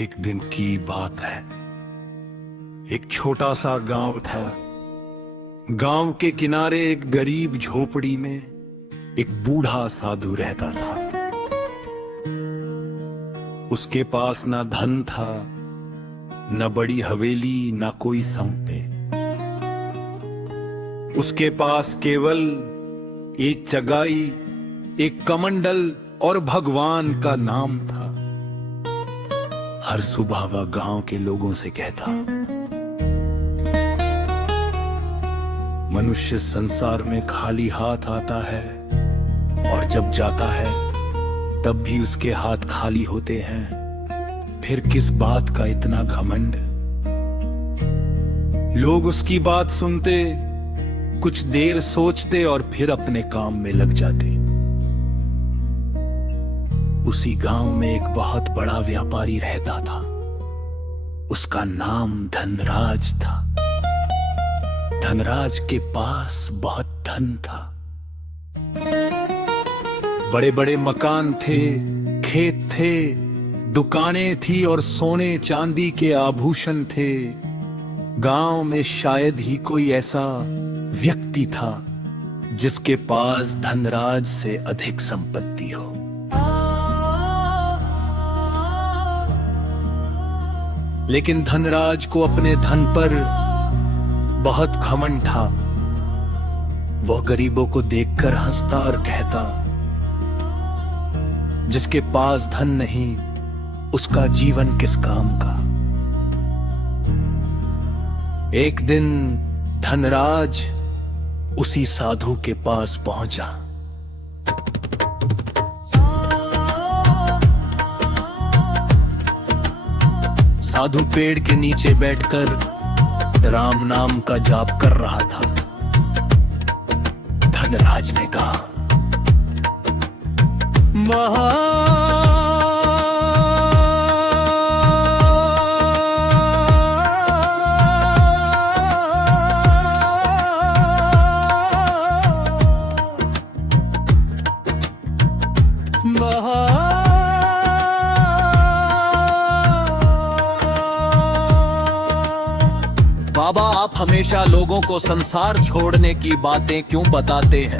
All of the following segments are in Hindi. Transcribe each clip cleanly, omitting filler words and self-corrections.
एक दिन की बात है। एक छोटा सा गांव था। गांव के किनारे एक गरीब झोपड़ी में एक बूढ़ा साधु रहता था। उसके पास ना धन था, न बड़ी हवेली, ना कोई संपत्ति। उसके पास केवल एक चगाई, एक कमंडल और भगवान का नाम था। हर सुबह वह गांव के लोगों से कहता, मनुष्य संसार में खाली हाथ आता है और जब जाता है तब भी उसके हाथ खाली होते हैं। फिर किस बात का इतना घमंड। लोग उसकी बात सुनते, कुछ देर सोचते और फिर अपने काम में लग जाते। उसी गांव में एक बहुत बड़ा व्यापारी रहता था। उसका नाम धनराज था। धनराज के पास बहुत धन था। बड़े बड़े मकान थे, खेत थे, दुकानें थी और सोने चांदी के आभूषण थे। गांव में शायद ही कोई ऐसा व्यक्ति था जिसके पास धनराज से अधिक संपत्ति हो। लेकिन धनराज को अपने धन पर बहुत घमंड था। वह गरीबों को देखकर हंसता और कहता, जिसके पास धन नहीं उसका जीवन किस काम का। एक दिन धनराज उसी साधु के पास पहुंचा। साधु पेड़ के नीचे बैठकर राम नाम का जाप कर रहा था। धनराज ने कहा, बाबा, आप हमेशा लोगों को संसार छोड़ने की बातें क्यों बताते हैं?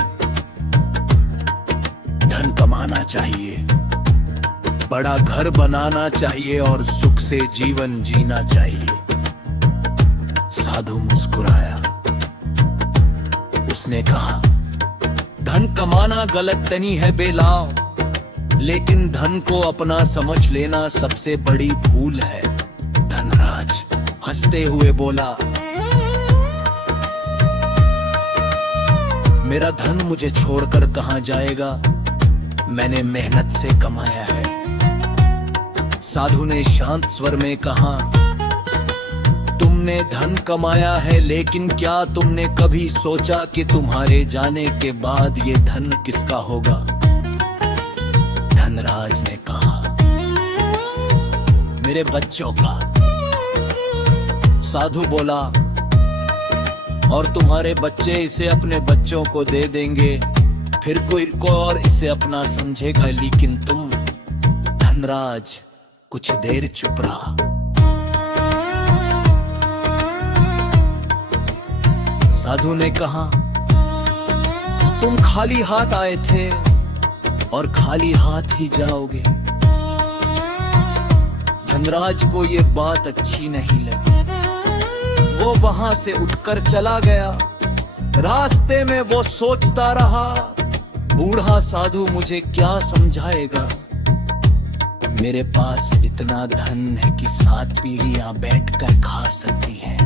धन कमाना चाहिए, बड़ा घर बनाना चाहिए और सुख से जीवन जीना चाहिए। साधु मुस्कुराया। उसने कहा, धन कमाना गलत नहीं है बेलाओ, लेकिन धन को अपना समझ लेना सबसे बड़ी भूल है। धनराज हंसते हुए बोला, मेरा धन मुझे छोड़कर कहां जाएगा? मैंने मेहनत से कमाया है। साधु ने शांत स्वर में कहा, तुमने धन कमाया है, लेकिन क्या तुमने कभी सोचा कि तुम्हारे जाने के बाद ये धन किसका होगा? धनराज ने कहा, मेरे बच्चों का। साधु बोला, और तुम्हारे बच्चे इसे अपने बच्चों को दे देंगे, फिर कोई और इसे अपना समझेगा, लेकिन तुम? धनराज कुछ देर चुप रहा। साधु ने कहा, तुम खाली हाथ आए थे और खाली हाथ ही जाओगे। धनराज को ये बात अच्छी नहीं लगी। वो वहां से उठकर चला गया। रास्ते में वो सोचता रहा, बूढ़ा साधु मुझे क्या समझाएगा? मेरे पास इतना धन है कि 7 पीढ़ियां बैठकर खा सकती है।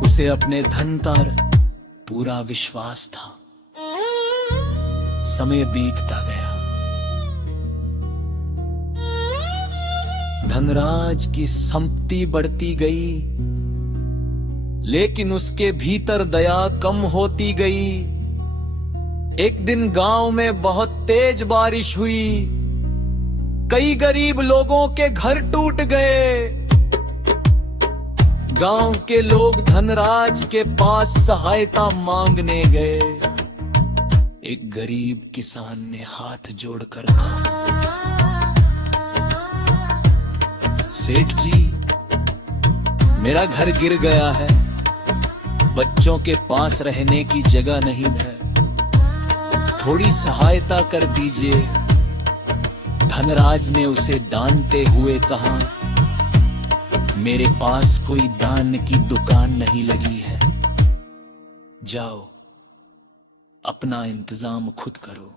उसे अपने धन पर पूरा विश्वास था। समय बीतता गया। धनराज की संपत्ति बढ़ती गई, लेकिन उसके भीतर दया कम होती गई। एक दिन गांव में बहुत तेज बारिश हुई। कई गरीब लोगों के घर टूट गए। गांव के लोग धनराज के पास सहायता मांगने गए। एक गरीब किसान ने हाथ जोड़कर कहा, सेठ जी, मेरा घर गिर गया है, बच्चों के पास रहने की जगह नहीं है, थोड़ी सहायता कर दीजिए। धनराज ने उसे डांटते हुए कहा, मेरे पास कोई दान की दुकान नहीं लगी है, जाओ अपना इंतजाम खुद करो।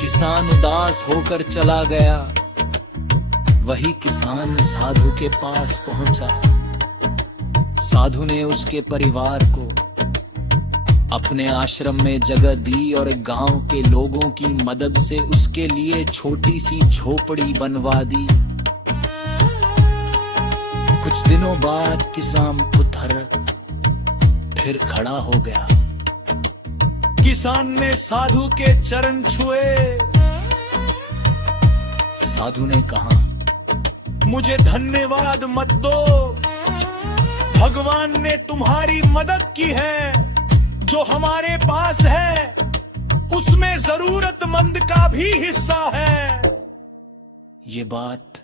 किसान उदास होकर चला गया। वही किसान साधु के पास पहुंचा। साधु ने उसके परिवार को अपने आश्रम में जगह दी और गांव के लोगों की मदद से उसके लिए छोटी सी झोपड़ी बनवा दी। कुछ दिनों बाद किसान उधर फिर खड़ा हो गया। किसान ने साधु के चरण छुए। साधु ने कहा, मुझे धन्यवाद मत दो, भगवान ने तुम्हारी मदद की है। जो हमारे पास है उसमें जरूरतमंद का भी हिस्सा है। ये बात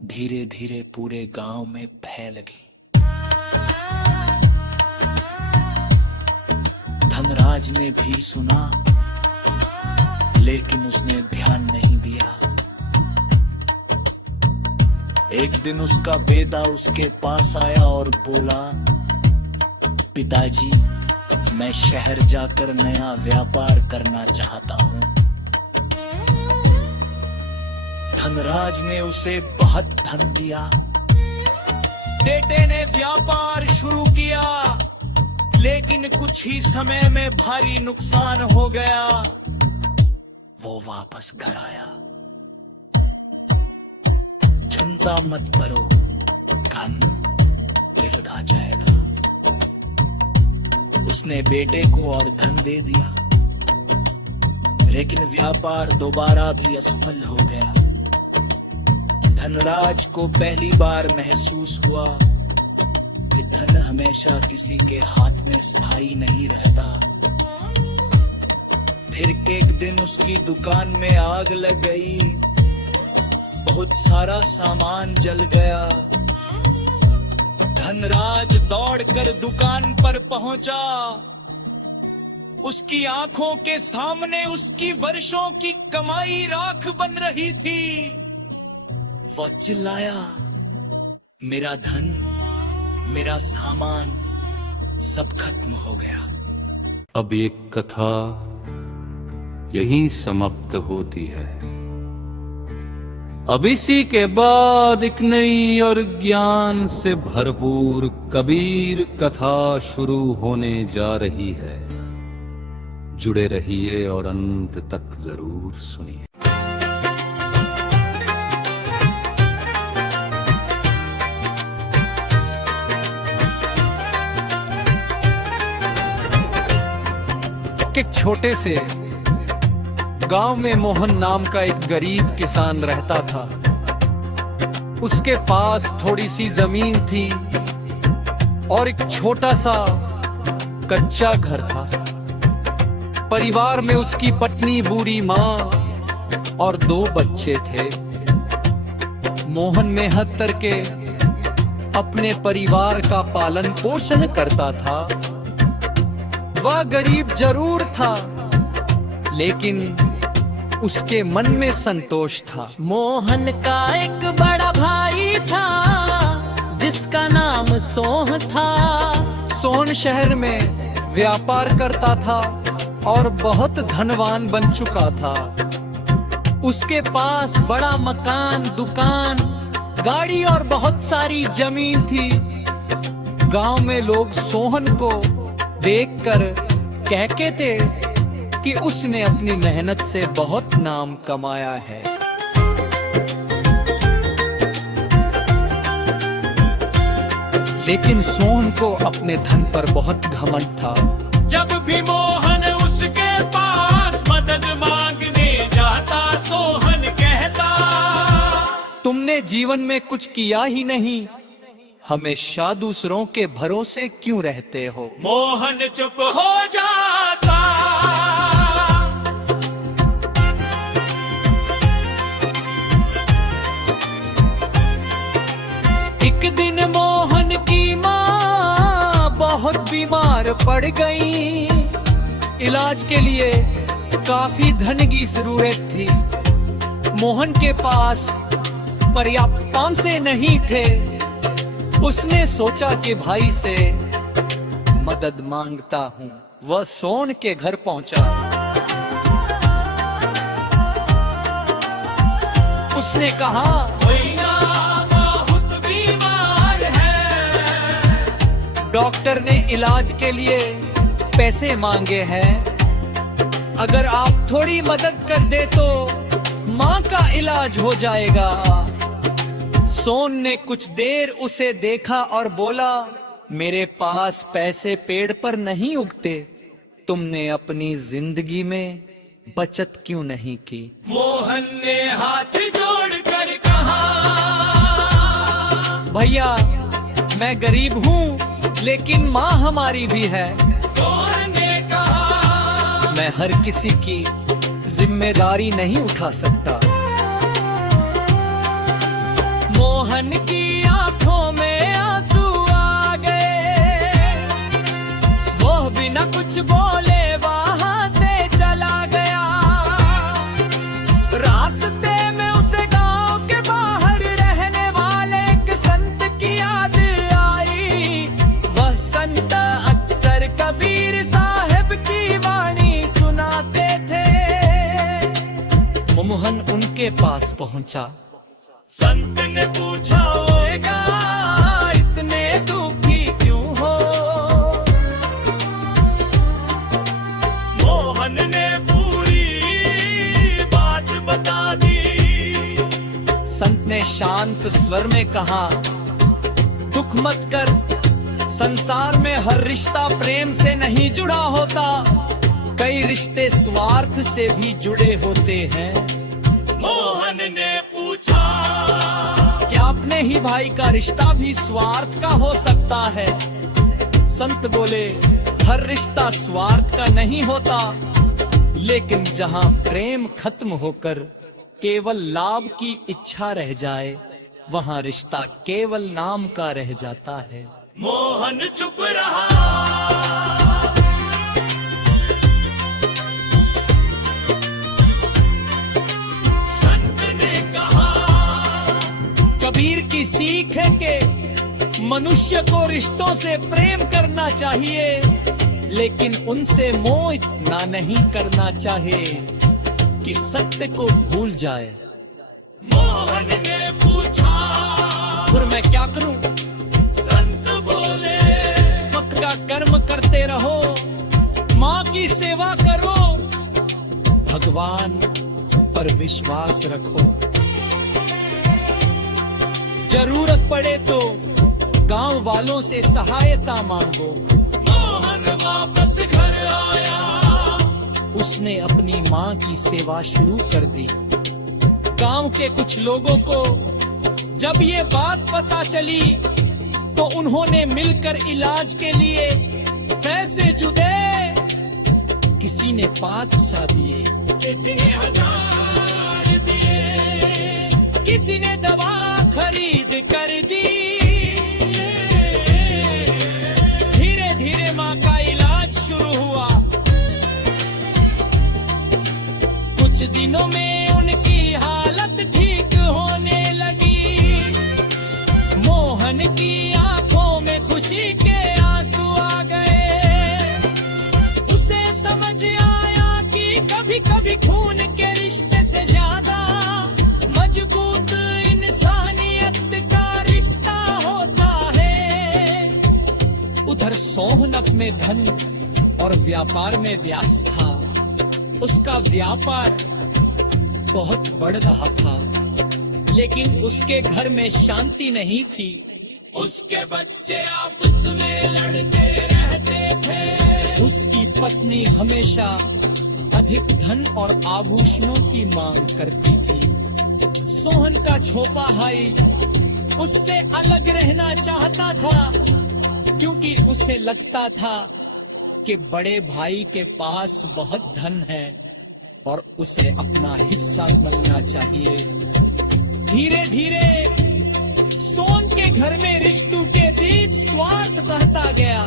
धीरे धीरे पूरे गांव में फैल गई। धनराज ने भी सुना, लेकिन उसने ध्यान नहीं दिया। एक दिन उसका बेटा उसके पास आया और बोला, पिताजी, मैं शहर जाकर नया व्यापार करना चाहता हूं। धनराज ने उसे बहुत धन दिया। बेटे ने व्यापार शुरू किया, लेकिन कुछ ही समय में भारी नुकसान हो गया। वो वापस घर आया। चिंता मत करो, काम लौट आ जाएगा। उसने बेटे को और धन दे दिया, लेकिन व्यापार दोबारा भी असफल हो गया। धनराज को पहली बार महसूस हुआ कि धन हमेशा किसी के हाथ में स्थायी नहीं रहता। फिर एक दिन उसकी दुकान में आग लग गई। बहुत सारा सामान जल गया। धनराज दौड़कर दुकान पर पहुंचा। उसकी आंखों के सामने उसकी वर्षों की कमाई राख बन रही थी। वो चिल्लाया, मेरा धन, मेरा सामान सब खत्म हो गया। अब ये कथा यहीं समाप्त होती है। अब इसी के बाद एक नई और ज्ञान से भरपूर कबीर कथा शुरू होने जा रही है। जुड़े रहिए और अंत तक जरूर सुनिए। एक छोटे से गांव में मोहन नाम का एक गरीब किसान रहता था। उसके पास थोड़ी सी जमीन थी और एक छोटा सा कच्चा घर था। परिवार में उसकी पत्नी, बूढ़ी माँ और 2 बच्चे थे। मोहन मेहनत करके अपने परिवार का पालन पोषण करता था। वह गरीब जरूर था, लेकिन उसके मन में संतोष था। मोहन का एक बड़ा भाई था, जिसका नाम सोह था। सोहन शहर में व्यापार करता था और बहुत धनवान बन चुका था। उसके पास बड़ा मकान, दुकान, गाड़ी और बहुत सारी जमीन थी। गांव में लोग सोहन को देखकर कहते थे कि उसने अपनी मेहनत से बहुत नाम कमाया है। लेकिन सोहन को अपने धन पर बहुत घमंड था। जब भी मोहन उसके पास मदद मांगने जाता, सोहन कहता, तुमने जीवन में कुछ किया ही नहीं, हमेशा दूसरों के भरोसे क्यों रहते हो। मोहन चुप हो जाता। बीमार पड़ गई। इलाज के लिए काफी धन की जरूरत थी। मोहन के पास पर्याप्त पैसे नहीं थे। उसने सोचा कि भाई से मदद मांगता हूँ। वह सोन के घर पहुंचा। उसने कहा, भैया बहुत बीमार है। डॉक्टर ने इलाज के लिए पैसे मांगे हैं। अगर आप थोड़ी मदद कर दे तो माँ का इलाज हो जाएगा। सोन ने कुछ देर उसे देखा और बोला, मेरे पास पैसे पेड़ पर नहीं उगते। तुमने अपनी जिंदगी में बचत क्यों नहीं की? मोहन ने हाथ जोड़कर कहा, भैया मैं गरीब हूँ लेकिन माँ हमारी भी है। सोन ने कहा, मैं हर किसी की जिम्मेदारी नहीं उठा सकता। मोहन की आंखों में आंसू आ गए। वो बिना कुछ बोले वहां से चला गया। रास्ते में उसे गांव के बाहर रहने वाले एक संत की याद आई। वह संत अक्सर कबीर साहब की वाणी सुनाते थे। मोहन उनके पास पहुंचा। संत ने पूछा, होएगा इतने दुखी क्यों हो? मोहन ने पूरी बात बता दी। संत ने शांत स्वर में कहा, दुख मत कर। संसार में हर रिश्ता प्रेम से नहीं जुड़ा होता। कई रिश्ते स्वार्थ से भी जुड़े होते हैं। मोहन ने पूछा, क्या अपने ही भाई का रिश्ता भी स्वार्थ का हो सकता है? संत बोले, हर रिश्ता स्वार्थ का नहीं होता, लेकिन जहां प्रेम खत्म होकर केवल लाभ की इच्छा रह जाए, वहां रिश्ता केवल नाम का रह जाता है। मोहन चुप रहा। संत ने कहा, कबीर की सीख है कि मनुष्य को रिश्तों से प्रेम करना चाहिए, लेकिन उनसे मोह इतना नहीं करना चाहिए कि सत्य को भूल जाए। मोहन ने पूछा, फिर मैं क्या करूं? संत बोले, वक्त का कर्म करते रहो, माँ की सेवा करो, भगवान पर विश्वास रखो। जरूरत पड़े तो गांव वालों से सहायता मांगो। मोहन वापस घर आया। उसने अपनी माँ की सेवा शुरू कर दी। गांव के कुछ लोगों को जब ये बात पता चली तो उन्होंने मिलकर इलाज के लिए पैसे जुटे। किसी ने 500 दिए, किसी ने 1000 दिए, किसी ने दवा खरीद कर दी। धीरे धीरे माँ का इलाज शुरू हुआ। कुछ दिनों में उनकी हालत ठीक होने लगी। मोहन की आंखों में खुशी के आंसू आ गए। उसे समझ आया कि कभी कभी खून के रिश्ते से ज्यादा मजबूत इंसानियत का रिश्ता होता है। उधर सोहनक में धन और व्यापार में व्यास था। उसका व्यापार बहुत बढ़ रहा था, लेकिन उसके घर में शांति नहीं थी। उसके बच्चे आपस में लड़ते रहते थे। उसकी पत्नी हमेशा अधिक धन और आभूषणों की मांग करती थी। सोहन का छोटा भाई उससे अलग रहना चाहता था, क्योंकि उसे लगता था कि बड़े भाई के पास बहुत धन है और उसे अपना हिस्सा मिलना चाहिए। धीरे धीरे सोन के घर में रिश्तों के बीच स्वार्थ बढ़ता गया।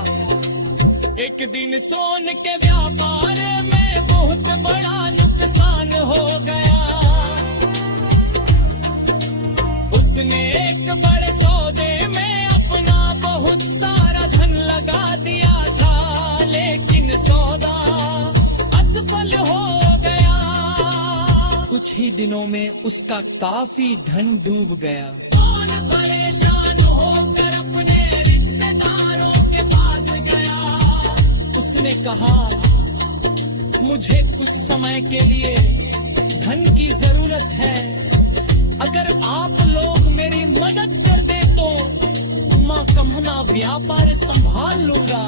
एक दिन सोन के व्यापार में बहुत बड़ा नुकसान हो गया। उसने एक बड़े सौदे में अपना बहुत सारा धन लगा दिया था, लेकिन सौदा असफल हो गया। कुछ ही दिनों में उसका काफी धन डूब गया। कौन परेशान होकर अपने रिश्तेदारों के पास गया। उसने कहा, मुझे कुछ समय के लिए धन की जरूरत है, अगर आप लोग मेरी मदद कर दे तो मैं कमना व्यापार संभाल लूंगा।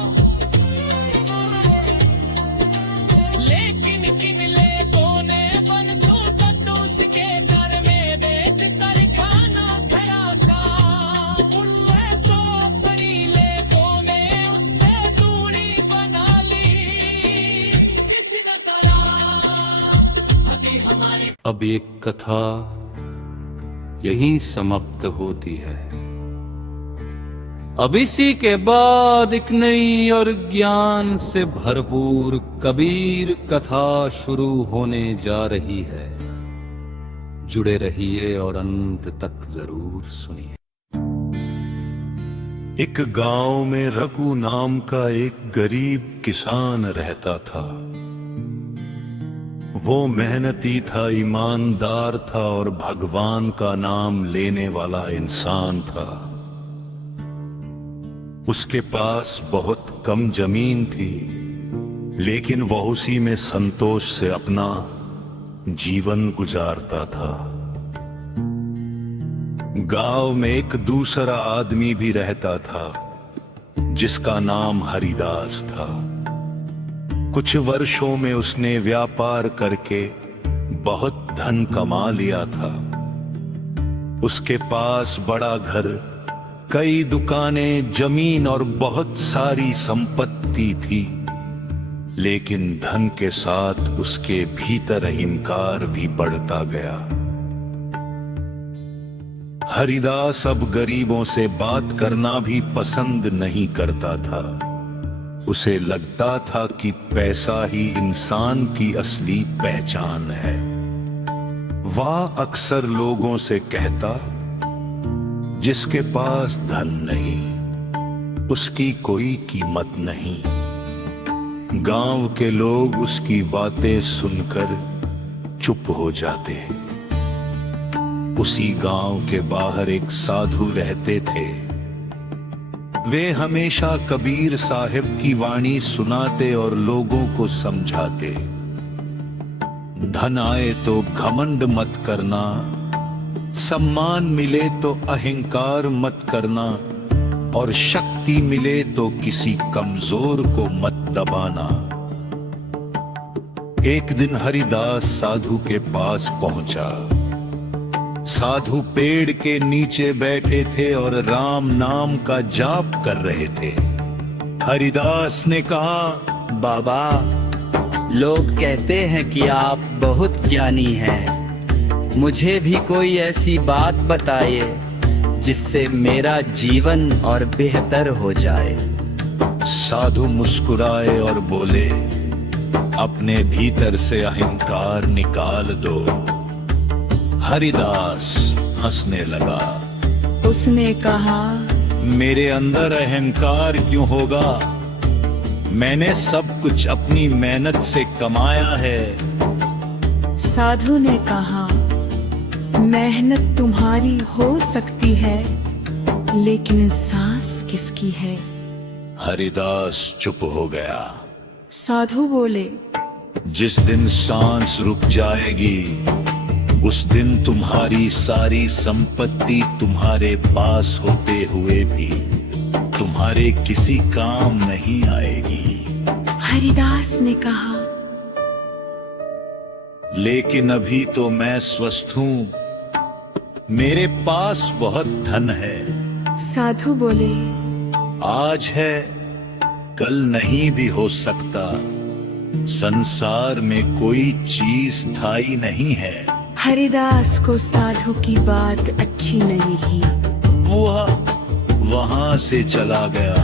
लेकिन किन लोगों ने बनसूबत उसके घर में बेच कर खाना खरा का। उल्ले सोपरी लोगों ने उससे दूरी बना ली। जिसने करा अभी हमारे अब एक कथा यहीं समाप्त होती है। अब इसी के बाद एक नई और ज्ञान से भरपूर कबीर कथा शुरू होने जा रही है। जुड़े रहिए और अंत तक जरूर सुनिए। एक गांव में रघु नाम का एक गरीब किसान रहता था। वो मेहनती था, ईमानदार था और भगवान का नाम लेने वाला इंसान था। उसके पास बहुत कम जमीन थी, लेकिन वह उसी में संतोष से अपना जीवन गुजारता था। गांव में एक दूसरा आदमी भी रहता था, जिसका नाम हरिदास था। कुछ वर्षों में उसने व्यापार करके बहुत धन कमा लिया था। उसके पास बड़ा घर, कई दुकानें, जमीन और बहुत सारी संपत्ति थी। लेकिन धन के साथ उसके भीतर अहंकार भी बढ़ता गया। हरिदास अब गरीबों से बात करना भी पसंद नहीं करता था। उसे लगता था कि पैसा ही इंसान की असली पहचान है। वह अक्सर लोगों से कहता, जिसके पास धन नहीं उसकी कोई कीमत नहीं। गांव के लोग उसकी बातें सुनकर चुप हो जाते। उसी गांव के बाहर एक साधु रहते थे। वे हमेशा कबीर साहिब की वाणी सुनाते और लोगों को समझाते। धन आए तो घमंड मत करना, सम्मान मिले तो अहंकार मत करना, और शक्ति मिले तो किसी कमजोर को मत दबाना। एक दिन हरिदास साधु के पास पहुंचा। साधु पेड़ के नीचे बैठे थे और राम नाम का जाप कर रहे थे। हरिदास ने कहा, बाबा, लोग कहते हैं कि आप बहुत ज्ञानी हैं। मुझे भी कोई ऐसी बात बताइए जिससे मेरा जीवन और बेहतर हो जाए। साधु मुस्कुराए और बोले, अपने भीतर से अहंकार निकाल दो। हरिदास हंसने लगा। उसने कहा, मेरे अंदर अहंकार क्यों होगा? मैंने सब कुछ अपनी मेहनत से कमाया है। साधु ने कहा, मेहनत तुम्हारी हो सकती है, लेकिन सांस किसकी है? हरिदास चुप हो गया। साधु बोले, जिस दिन सांस रुक जाएगी उस दिन तुम्हारी सारी संपत्ति तुम्हारे पास होते हुए भी तुम्हारे किसी काम नहीं आएगी। हरिदास ने कहा, लेकिन अभी तो मैं स्वस्थ हूँ, मेरे पास बहुत धन है। साधु बोले, आज है कल नहीं भी हो सकता। संसार में कोई चीज स्थायी नहीं है। हरिदास को साधु की बात अच्छी नहीं लगी। वह वहां से चला गया।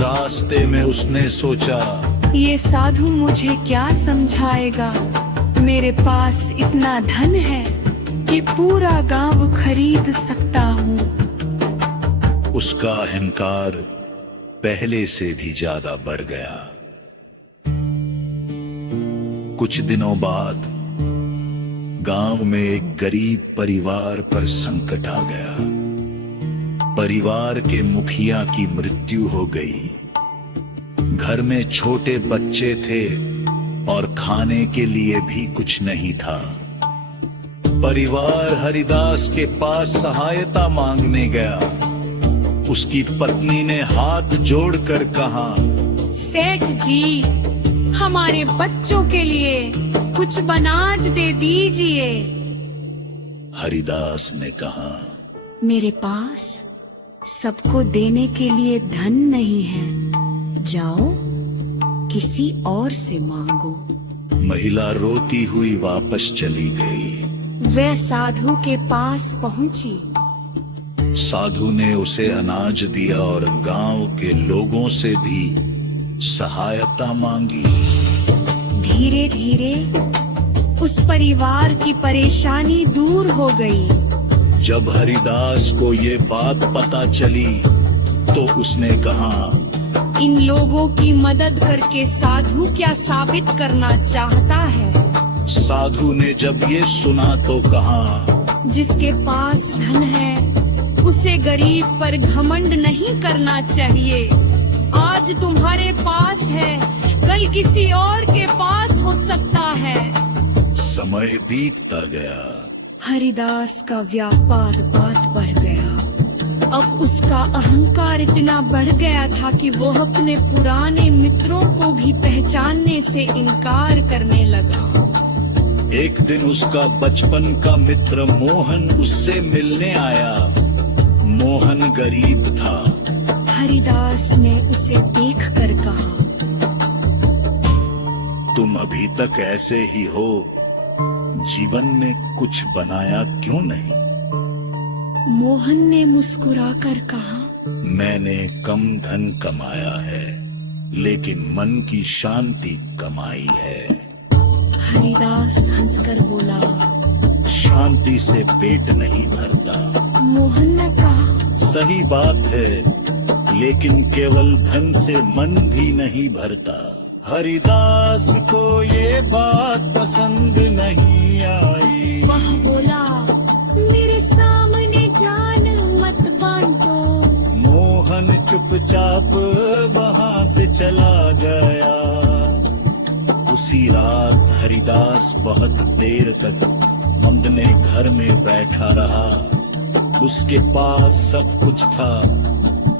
रास्ते में उसने सोचा, ये साधु मुझे क्या समझाएगा। मेरे पास इतना धन है कि पूरा गांव खरीद सकता हूँ। उसका अहंकार पहले से भी ज्यादा बढ़ गया। कुछ दिनों बाद गांव में एक गरीब परिवार पर संकट आ गया। परिवार के मुखिया की मृत्यु हो गई। घर में छोटे बच्चे थे और खाने के लिए भी कुछ नहीं था। परिवार हरिदास के पास सहायता मांगने गया। उसकी पत्नी ने हाथ जोड़कर कहा, सेठ जी, हमारे बच्चों के लिए कुछ अनाज दे दीजिए। हरिदास ने कहा, मेरे पास सबको देने के लिए धन नहीं है, जाओ किसी और से मांगो। महिला रोती हुई वापस चली गई। वह साधु के पास पहुंची। साधु ने उसे अनाज दिया और गांव के लोगों से भी सहायता मांगी। धीरे धीरे उस परिवार की परेशानी दूर हो गई। जब हरिदास को ये बात पता चली तो उसने कहा, इन लोगों की मदद करके साधु क्या साबित करना चाहता है। साधु ने जब ये सुना तो कहा, जिसके पास धन है उसे गरीब पर घमंड नहीं करना चाहिए। आज तुम्हारे पास है, कल किसी और के पास हो सकता है। समय बीतता गया। हरिदास का व्यापार बहुत बढ़ गया। अब उसका अहंकार इतना बढ़ गया था कि वो अपने पुराने मित्रों को भी पहचानने से इनकार करने लगा। एक दिन उसका बचपन का मित्र मोहन उससे मिलने आया। मोहन गरीब था। हरिदास ने उसे देखकर कहा, तुम अभी तक ऐसे ही हो, जीवन में कुछ बनाया क्यों नहीं? मोहन ने मुस्कुराकर कहा, मैंने कम धन कमाया है, लेकिन मन की शांति कमाई है। हरिदास हंसकर बोला, शांति से पेट नहीं भरता। मोहन ने कहा, सही बात है, लेकिन केवल धन से मन भी नहीं भरता। हरिदास को ये बात पसंद नहीं आई। वह बोला, मेरे सामने जान मत बांटो। मोहन चुपचाप वहां से चला गया। उसी रात हरिदास बहुत देर तक अपने घर में बैठा रहा। उसके पास सब कुछ था,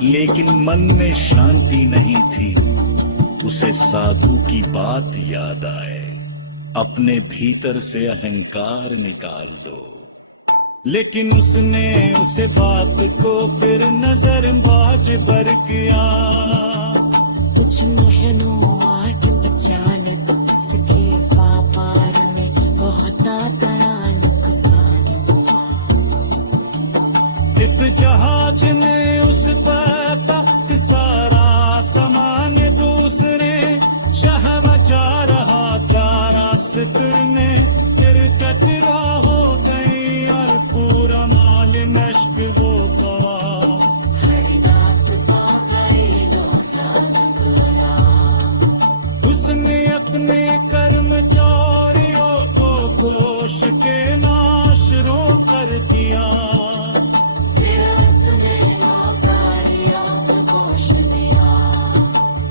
लेकिन मन में शांति नहीं थी। उसे साधु की बात याद आए, अपने भीतर से अहंकार निकाल दो। लेकिन उसने उस बात को फिर नजरबाज बर किया। कुछ महीनों आठ पचान इसके व्यापार में बहुत आसान टिप जहाज ने उस पर सारा सामान दूसरे शहर जा रहा था। रास्ते में फिर कतरा हो गई और पूरा माल नष्ट हो गया। उसने अपने कर्मचारियों को कोष के नाश रो कर दिया।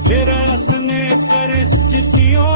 फिर उसने परिस्थितियों